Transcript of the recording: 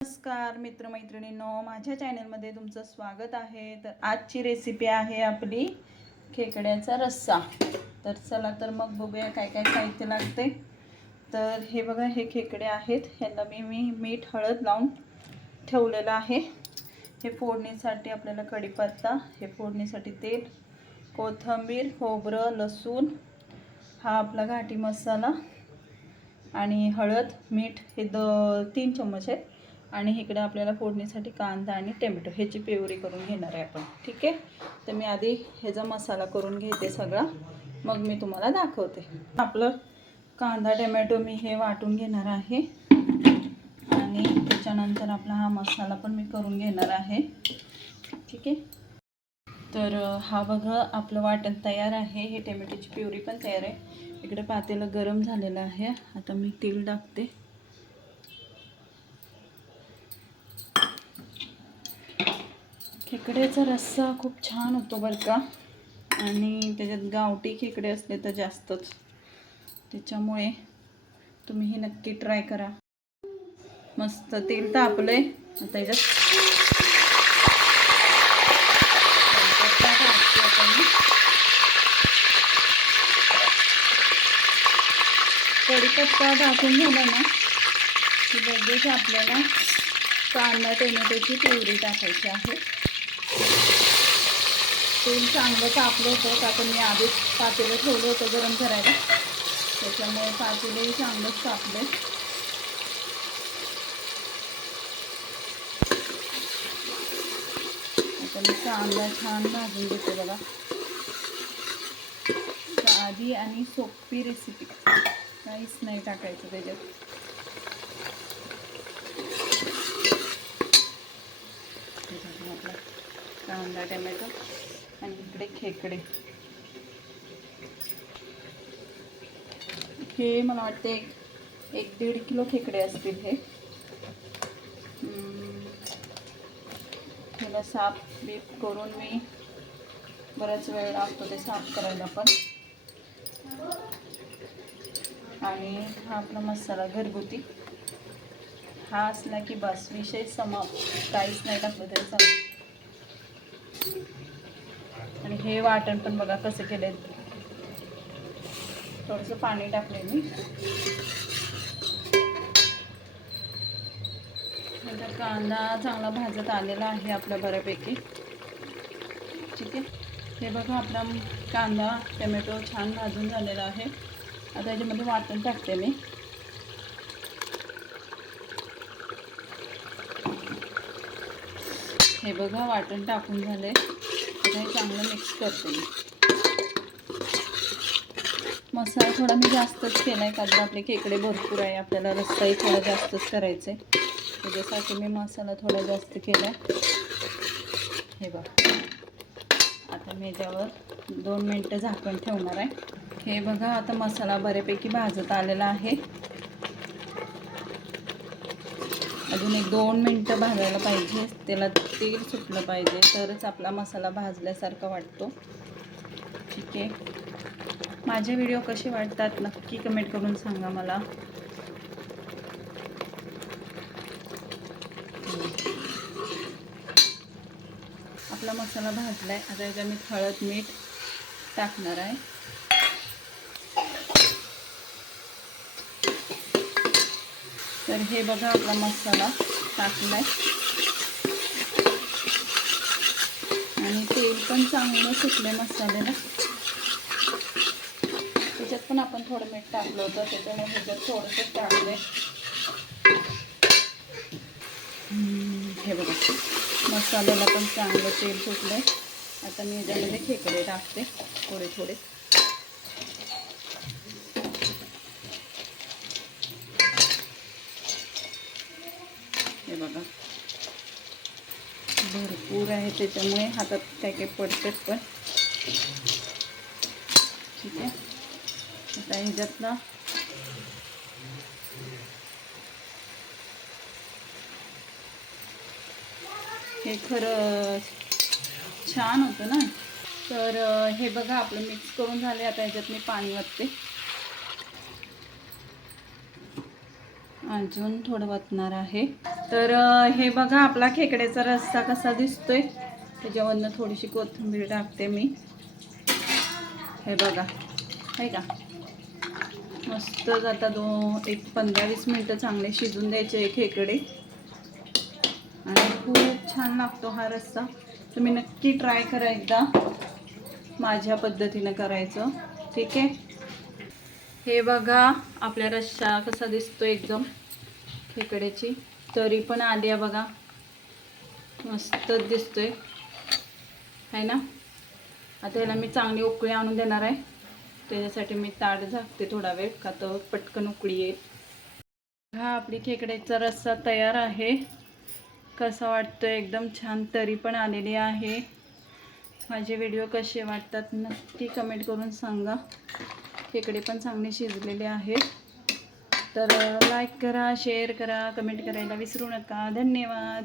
नमस्कार मित्रमैत्रिणींनो. माझ्या चॅनलमध्ये तुमचं स्वागत आहे. तर आजची रेसिपी आहे आपली खेकड्याचा रस्सा. तर चला तर मग बघूया काय काय साहित्य लागते. तर हे बघा हे खेकडे आहेत. ह्याला मी मी मीठ हळद लावून ठेवलेलं आहे. हे फोडणीसाठी आपल्याला कढीपत्ता हे फोडणीसाठी तेल कोथिंबीर खोबरं लसूण हा आपला घाटी मसाला आणि हळद मीठ हे द तीन चम्मच आहेत. आणि इकडे आपल्याला फोडणीसाठी कांदा आणि टोमॅटो ह्याची प्युरी करून घेणार आहे आपण. ठीक आहे? तर मी आधी ह्याचा मसाला करून घेते सगळा. मग मी तुम्हाला दाखवते. आपलं कांदा टोमॅटो मी हे वाटून घेणार आहे. आणि त्याच्यानंतर आपला हा मसाला पण मी करून घेणार आहे. ठीक आहे? तर हा बघा आपलं वाटण तयार आहे. हे टोमॅटोची प्युरी पण तयार आहे. इकडे पातेलं गरम झालेलं आहे. आता मी तेल टाकते. खेकड्याचा रस्सा खूप छान होतो बरं का. आणि त्याच्यात गावठी खेकडे असले तर जास्तच. त्याच्यामुळे तुम्ही हे नक्की ट्राय करा. मस्त तेल तापलंय. आता याच्यात कढीपत्ता टाकते आता मी. टाकून झाला ना की लगेच आपल्याला कांदा टोमॅटोची प्युरी टाकायची आहे. तेल चांगलं तापलं होतं का मी आधीच पातेलं ठेवलं होतं गरम करायला. त्याच्यामुळे पातेलंही चांगलंच तापलं आता मी कांदा छान भाजून घेते बघा. साधी आणि सोपी रेसिपी काहीच नाही टाकायचं त्याच्यात हे बघा आपला कांदा टोमॅटो आणि इकडे खेकडे. हे मला वाटते एक दीड किलो खेकडे असतील हे. ह्याला साफ बीप करून मी बराच वेळ लागतो ते साफ करायला पण. आणि हा आपला मसाला घरगुती. हा असला की बस विषय समाप्त. काहीच नाही टाकलं तरी आणि हे वाटण पण बघा कसं केलंय थोडंसं पाणी टाकले मी. आता कांदा चांगला भाजत आलेला आहे आपल्या बऱ्यापैकी. ठीक आहे. हे बघा आपला कांदा टोमॅटो छान भाजून झालेला आहे. आता याच्यामध्ये वाटण टाकते मी. हे बघा वाटण टाकून झाले हे चांगलं मिक्स करते मी. मसाला थोडा मी जास्तच केला आहे कारण आपले खेकडे भरपूर आहे आपल्याला रस्साही थोडा जास्तच करायचा आहे त्याच्यासाठी मी मसाला थोडा जास्त केला आहे हे बघा. आता मी याच्यावर दोन मिनटं झाकण ठेवणार आहे. हे बघा आता मसाला बऱ्यापैकी भाजत आलेला आहे. अजून एक दोन मिनटं भाजायला पाहिजे. त्याला तेल सुटलं पाहिजे. तरच आपला मसाला भाजल्यासारखा वाटतो. ठीक आहे. माझे व्हिडिओ कसे वाटतात नक्की कमेंट करून सांगा मला. आपला मसाला भाजला आहे आता याच्या मी हळद मीठ टाकणार आहे. तर हे बघा आपला मसाला टाकलाय. आणि तेल पण चांगलं सुटलंय मसाल्याला. त्याच्यात पण आपण थोडं मीठ टाकलं होतं त्याच्यामुळे ह्याच्यात थोडंसं टाकलंय हे बघा. मसाल्याला पण चांगलं तेल सुटलंय. आता मी याच्यामध्ये खेकडे टाकते थोडे थोडे हे बघा भरपूर आहे त्याच्यामुळे हातात काय काय पडतात पण. ठीक आहे. आता ह्याच्यातला हे खरं छान होतं ना. तर हे बघा आपलं मिक्स करून झाले आता ह्याच्यात मी पाणी वाटते अजून थोडं वतणार आहे. तर हे बघा आपला खेकड्याचा रस्सा कसा दिसतोय. त्याच्यावरनं थोडीशी कोथिंबीर टाकते मी. हे बघा. आहे का? मस्त आता दो एक पंधरा वीस मिनटं चांगले शिजून द्यायचे खेकडे. आणि खूप छान लागतो हा रस्सा. तुम्ही नक्की ट्राय करा एकदा. माझ्या पद्धतीनं करायचं. ठीक आहे? हे बघा आपल्या रश्शा कसा दिसतो एकदम. खेकड्याची. तरी पण आली आहे बघा मस्त दिसतोय. आहे ना? आता याला मी चांगली उकळी आणून देणार आहे. त्याच्यासाठी मी ताट झाकते थोडा वेळ का तर पटकन उकळी येईल. हा आपली खेकड्याचा रस्सा तयार आहे. कसा वाटतोय? एकदम छान तरी पण आलेली आहे. माझे व्हिडिओ कसे वाटतात नक्की कमेंट करून सांगा. खेकडे पण चांगले शिजलेले आहेत. तर लाईक करा शेअर करा कमेंट करायला विसरू नका. धन्यवाद.